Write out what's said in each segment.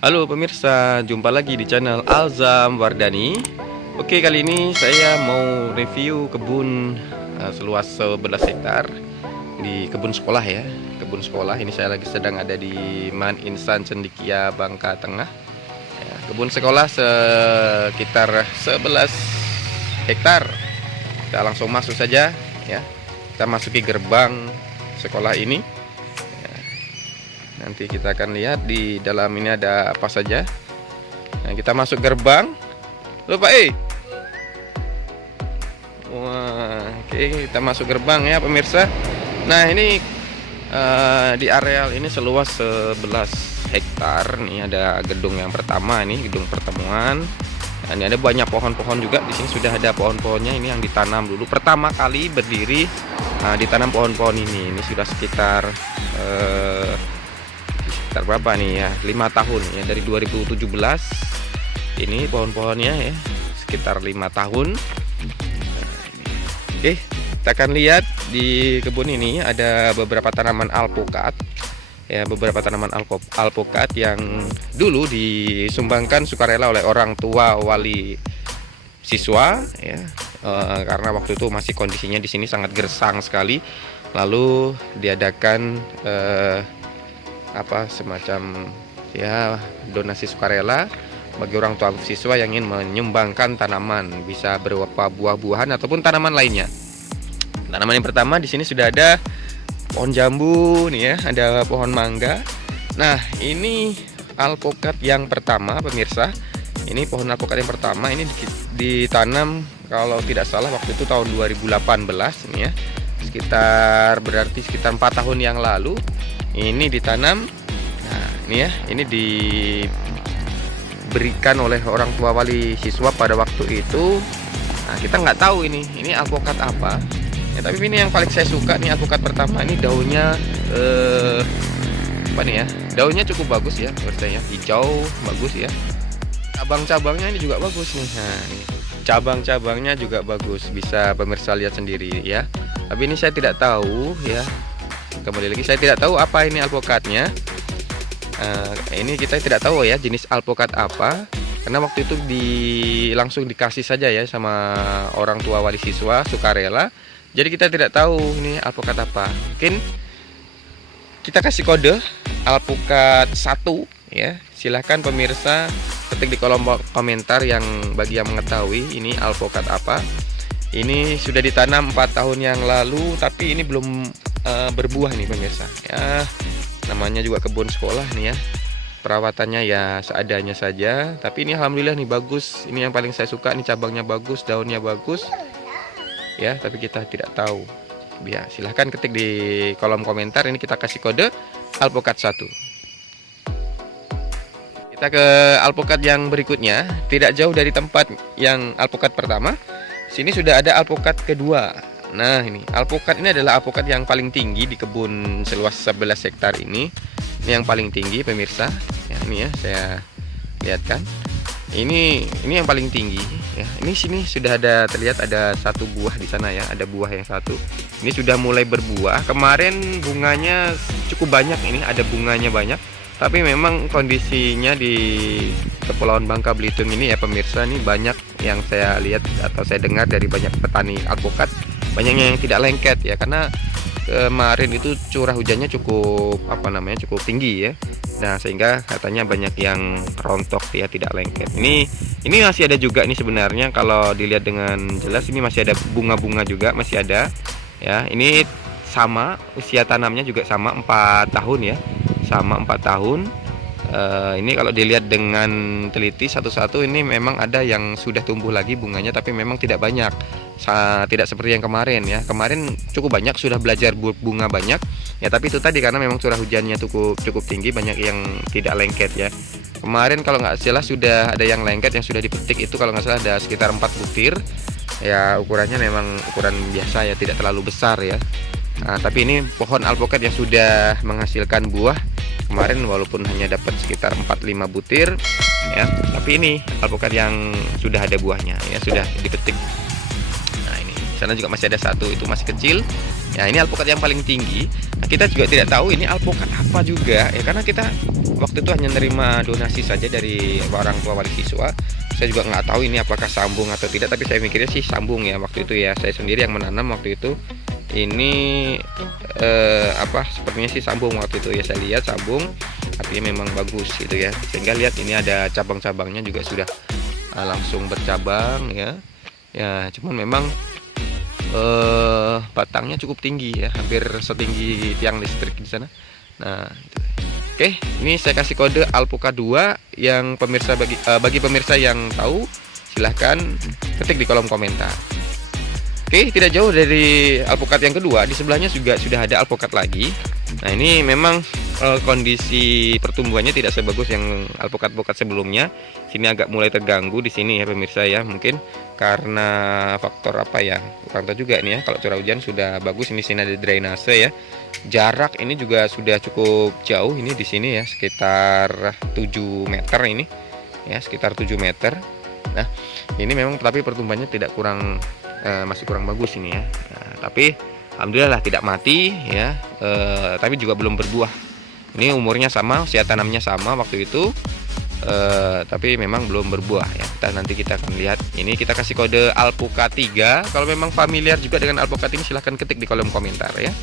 Halo pemirsa, jumpa lagi di channel Alzam Wardani. Oke, kali ini saya mau review kebun seluas 11 hektar di kebun sekolah ya. Kebun sekolah ini saya lagi sedang ada di Man Insan Cendikia, Bangka Tengah ya, kebun sekolah sekitar 11 hektar. Kita langsung masuk saja ya. Kita masuki gerbang sekolah ini. Nanti kita akan lihat di dalam ini ada apa saja. Nah, kita masuk gerbang. Lupa Wah, oke, kita masuk gerbang ya pemirsa. Nah, ini di areal ini seluas 11 hektar. Nih ada gedung yang pertama, ini gedung pertemuan. Nah, ini ada banyak pohon-pohon juga. Di sini sudah ada pohon-pohonnya, ini yang ditanam dulu. Pertama kali berdiri ditanam pohon-pohon ini. Ini sudah sekitar berapa nih ya, 5 tahun ya, dari 2017 ini pohon-pohonnya ya, sekitar 5 tahun. Oke, kita akan lihat di kebun ini ada beberapa tanaman alpukat ya, beberapa tanaman alpukat yang dulu disumbangkan sukarela oleh orang tua wali siswa ya, karena waktu itu masih kondisinya di sini sangat gersang sekali, lalu diadakan semacam ya donasi sukarela bagi orang tua siswa yang ingin menyumbangkan tanaman, bisa berupa buah-buahan ataupun tanaman lainnya. Tanaman yang pertama di sini sudah ada pohon jambu nih ya, ada pohon mangga. Nah, ini alpukat yang pertama pemirsa. Ini pohon alpukat yang pertama ini ditanam kalau tidak salah waktu itu tahun 2018 nih ya. Berarti sekitar 4 tahun yang lalu ini ditanam. Nah, ini ya, ini diberikan oleh orang tua wali siswa pada waktu itu. Nah, kita nggak tahu ini alpukat apa ya, tapi ini yang paling saya suka nih, alpukat pertama. Ini daunnya apa nih ya, daunnya cukup bagus ya menurut saya, hijau bagus ya. Cabang-cabangnya ini juga bagus nih. Nah, ini cabang-cabangnya juga bagus, bisa pemirsa lihat sendiri ya. Tapi ini saya tidak tahu ya, kembali lagi saya tidak tahu apa ini alpukatnya. Ini kita tidak tahu ya jenis alpukat apa, karena waktu itu langsung dikasih saja ya sama orang tua wali siswa sukarela. Jadi kita tidak tahu ini alpukat apa. Mungkin kita kasih kode alpukat 1 ya. Silahkan pemirsa ketik di kolom komentar bagi yang mengetahui ini alpukat apa. Ini sudah ditanam 4 tahun yang lalu, tapi ini belum berbuah nih pemirsa ya. Namanya juga kebun sekolah nih ya, perawatannya ya seadanya saja, tapi ini alhamdulillah nih bagus. Ini yang paling saya suka nih, cabangnya bagus, daunnya bagus ya, tapi kita tidak tahu ya. Silahkan ketik di kolom komentar. Ini kita kasih kode alpukat 1. Kita ke alpukat yang berikutnya, tidak jauh dari tempat yang alpukat pertama. Sini sudah ada alpukat kedua. Nah, ini alpukat ini adalah alpukat yang paling tinggi di kebun seluas 11 hektar ini. Ini yang paling tinggi pemirsa. Ya, ini ya saya lihatkan. Ini yang paling tinggi ya. Ini sini sudah terlihat ada satu buah di sana ya, ada buah yang satu. Ini sudah mulai berbuah. Kemarin bunganya cukup banyak, ini ada bunganya banyak. Tapi memang kondisinya di Kepulauan Bangka Belitung ini ya pemirsa, ini banyak yang saya lihat atau saya dengar dari banyak petani alpukat, banyaknya yang tidak lengket ya, karena kemarin itu curah hujannya cukup cukup tinggi ya. Nah, sehingga katanya banyak yang rontok ya, tidak lengket. Ini masih ada juga nih sebenarnya, kalau dilihat dengan jelas ini masih ada bunga-bunga juga, masih ada ya. Ini sama, usia tanamnya juga sama 4 tahun ya, sama 4 tahun. Ini kalau dilihat dengan teliti satu-satu, ini memang ada yang sudah tumbuh lagi bunganya, tapi memang tidak banyak, tidak seperti yang kemarin ya. Kemarin cukup banyak, sudah belajar bunga banyak ya, tapi itu tadi karena memang curah hujannya cukup tinggi, banyak yang tidak lengket ya. Kemarin kalau nggak salah sudah ada yang lengket, yang sudah dipetik itu kalau nggak salah ada sekitar 4 butir ya. Ukurannya memang ukuran biasa ya, tidak terlalu besar ya. Nah, tapi ini pohon alpukat yang sudah menghasilkan buah. Kemarin walaupun hanya dapat sekitar 4-5 butir ya, tapi ini alpukat yang sudah ada buahnya ya, sudah dipetik. Nah, ini sana juga masih ada satu, itu masih kecil. Ya ini alpukat yang paling tinggi. Nah, kita juga tidak tahu ini alpukat apa juga ya, karena kita waktu itu hanya menerima donasi saja dari orang tua wali siswa. Saya juga nggak tahu ini apakah sambung atau tidak, tapi saya mikirnya sih sambung ya waktu itu ya. Saya sendiri yang menanam waktu itu. Ini sepertinya sih sambung waktu itu ya, saya lihat sambung, artinya memang bagus gitu ya. Sehingga lihat ini ada cabang-cabangnya juga sudah langsung bercabang ya. Ya cuman memang batangnya cukup tinggi ya, hampir setinggi tiang listrik di sana. Nah gitu. Oke, ini saya kasih kode alpukat 2 yang pemirsa, bagi pemirsa yang tahu silahkan ketik di kolom komentar. Oke, tidak jauh dari alpukat yang kedua, di sebelahnya juga sudah ada alpukat lagi. Nah ini memang kondisi pertumbuhannya tidak sebagus yang alpukat-alpukat sebelumnya. Sini agak mulai terganggu di sini ya pemirsa ya, mungkin karena faktor apa ya, kurang tahu juga nih ya. Kalau curah hujan sudah bagus, ini sini ada drainase ya. Jarak ini juga sudah cukup jauh ini di sini ya, sekitar 7 meter ini ya, sekitar 7 meter. Nah ini memang tapi pertumbuhannya tidak kurang, masih kurang bagus ini ya. Nah, tapi alhamdulillah lah tidak mati ya, tapi juga belum berbuah. Ini umurnya sama, usia tanamnya sama waktu itu, tapi memang belum berbuah ya. Nanti kita akan lihat. Ini kita kasih kode alpukat 3. Kalau memang familiar juga dengan alpukat ini silahkan ketik di kolom komentar ya.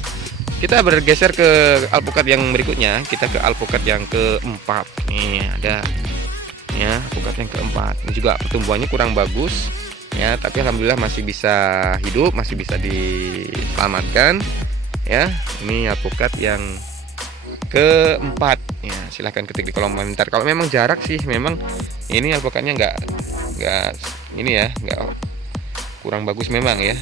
Kita bergeser ke alpukat yang berikutnya. Kita ke alpukat yang keempat. Nih ada ya, alpukat yang keempat. Ini juga pertumbuhannya kurang bagus ya, tapi alhamdulillah masih bisa hidup, masih bisa diselamatkan ya. Ini alpukat yang keempat ya, silahkan ketik di kolom komentar. Kalau memang jarak sih memang ini alpukatnya nggak ini ya, nggak kurang bagus memang ya.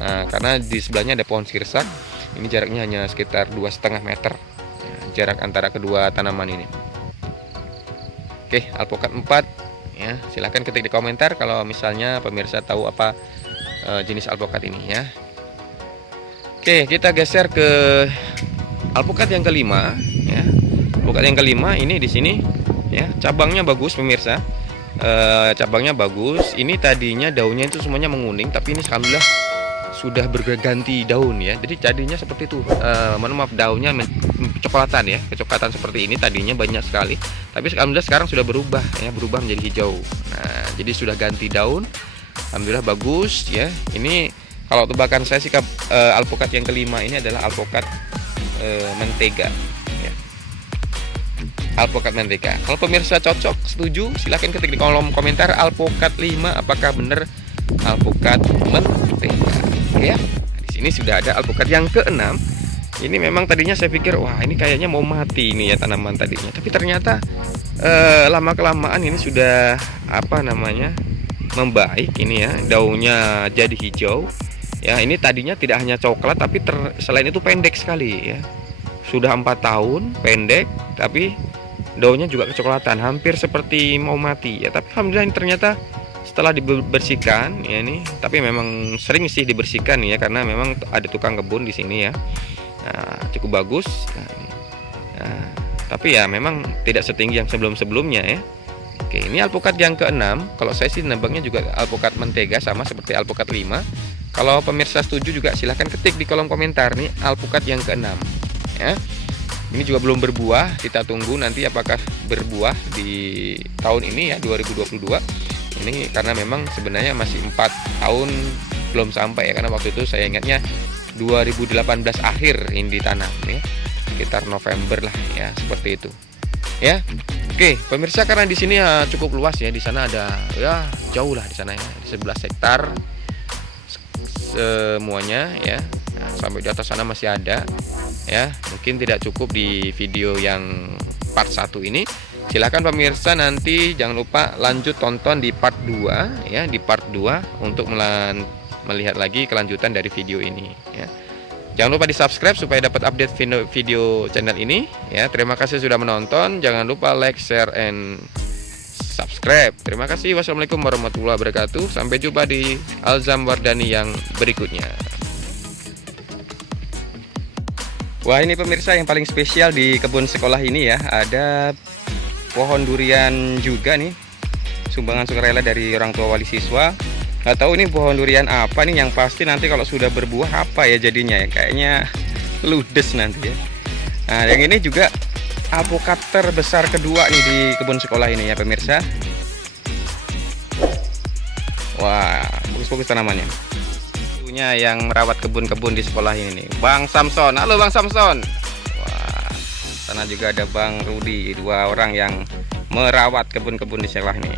Nah, karena di sebelahnya ada pohon sirsak. Ini jaraknya hanya sekitar 2,5 meter ya, jarak antara kedua tanaman ini. Oke, alpukat 4 ya, silahkan ketik di komentar kalau misalnya pemirsa tahu apa jenis alpukat ini ya. Oke, kita geser ke alpukat yang kelima ya. Alpukat yang kelima ini di sini ya, cabangnya bagus pemirsa. Cabangnya bagus. Ini tadinya daunnya itu semuanya menguning, tapi ini alhamdulillah sudah berganti daun ya. Jadi tadinya seperti itu. Mohon maaf, daunnya kecoklatan ya, kecoklatan seperti ini tadinya banyak sekali. Tapi alhamdulillah sekarang sudah berubah ya, berubah menjadi hijau. Nah, jadi sudah ganti daun. Alhamdulillah bagus ya. Ini kalau tebakan saya sih alpukat yang kelima ini adalah alpukat mentega ya. Alpukat mentega. Kalau pemirsa cocok, setuju, silahkan ketik di kolom komentar alpukat 5 apakah benar alpukat mentega ya. Di sini sudah ada alpukat yang keenam. Ini memang tadinya saya pikir wah ini kayaknya mau mati ini ya tanaman tadinya, tapi ternyata lama kelamaan ini sudah membaik ini ya, daunnya jadi hijau ya. Ini tadinya tidak hanya coklat tapi selain itu pendek sekali ya. Sudah 4 tahun pendek tapi daunnya juga kecoklatan, hampir seperti mau mati ya. Tapi alhamdulillah ini ternyata setelah dibersihkan ya ini, tapi memang sering sih dibersihkan ya karena memang ada tukang kebun di sini ya. Nah, cukup bagus. Nah, tapi ya memang tidak setinggi yang sebelum-sebelumnya ya. Oke, ini alpukat yang keenam. Kalau saya sih nembangnya juga alpukat mentega sama seperti alpukat 5. Kalau pemirsa setuju juga silahkan ketik di kolom komentar nih alpukat yang keenam ya. Ini juga belum berbuah, kita tunggu nanti apakah berbuah di tahun ini ya, 2022. Ini karena memang sebenarnya masih 4 tahun belum sampai ya, karena waktu itu saya ingatnya 2018 akhir ini ditanam ya, sekitar November lah ya, seperti itu ya. Oke pemirsa, karena di sini ya cukup luas ya, di sana ada ya jauh lah di sana ya, 11 hektar semuanya ya. Nah, sampai di atas sana masih ada ya, mungkin tidak cukup di video yang part 1 ini. Silahkan pemirsa nanti jangan lupa lanjut tonton di part 2 ya, di part 2 untuk melihat lagi kelanjutan dari video ini ya. Jangan lupa di subscribe supaya dapat update video channel ini ya. Terima kasih sudah menonton, jangan lupa like, share, and subscribe. Terima kasih. Wassalamualaikum warahmatullahi wabarakatuh. Sampai jumpa di Alzam Wardani yang berikutnya. Wah, ini pemirsa yang paling spesial di kebun sekolah ini ya, ada pohon durian juga nih, sumbangan sukarela dari orang tua wali siswa. Nggak tahu ini pohon durian apa nih, yang pasti nanti kalau sudah berbuah apa ya jadinya ya, kayaknya ludes nanti ya. Nah, yang ini juga alpukat terbesar kedua nih di kebun sekolah ini ya pemirsa. Wah, bagus-bagus tanamannya. Punya yang merawat kebun-kebun di sekolah ini nih, Bang Samson. Halo Bang Samson. Wah, sana juga ada Bang Rudi, dua orang yang merawat kebun-kebun di sekolah ini.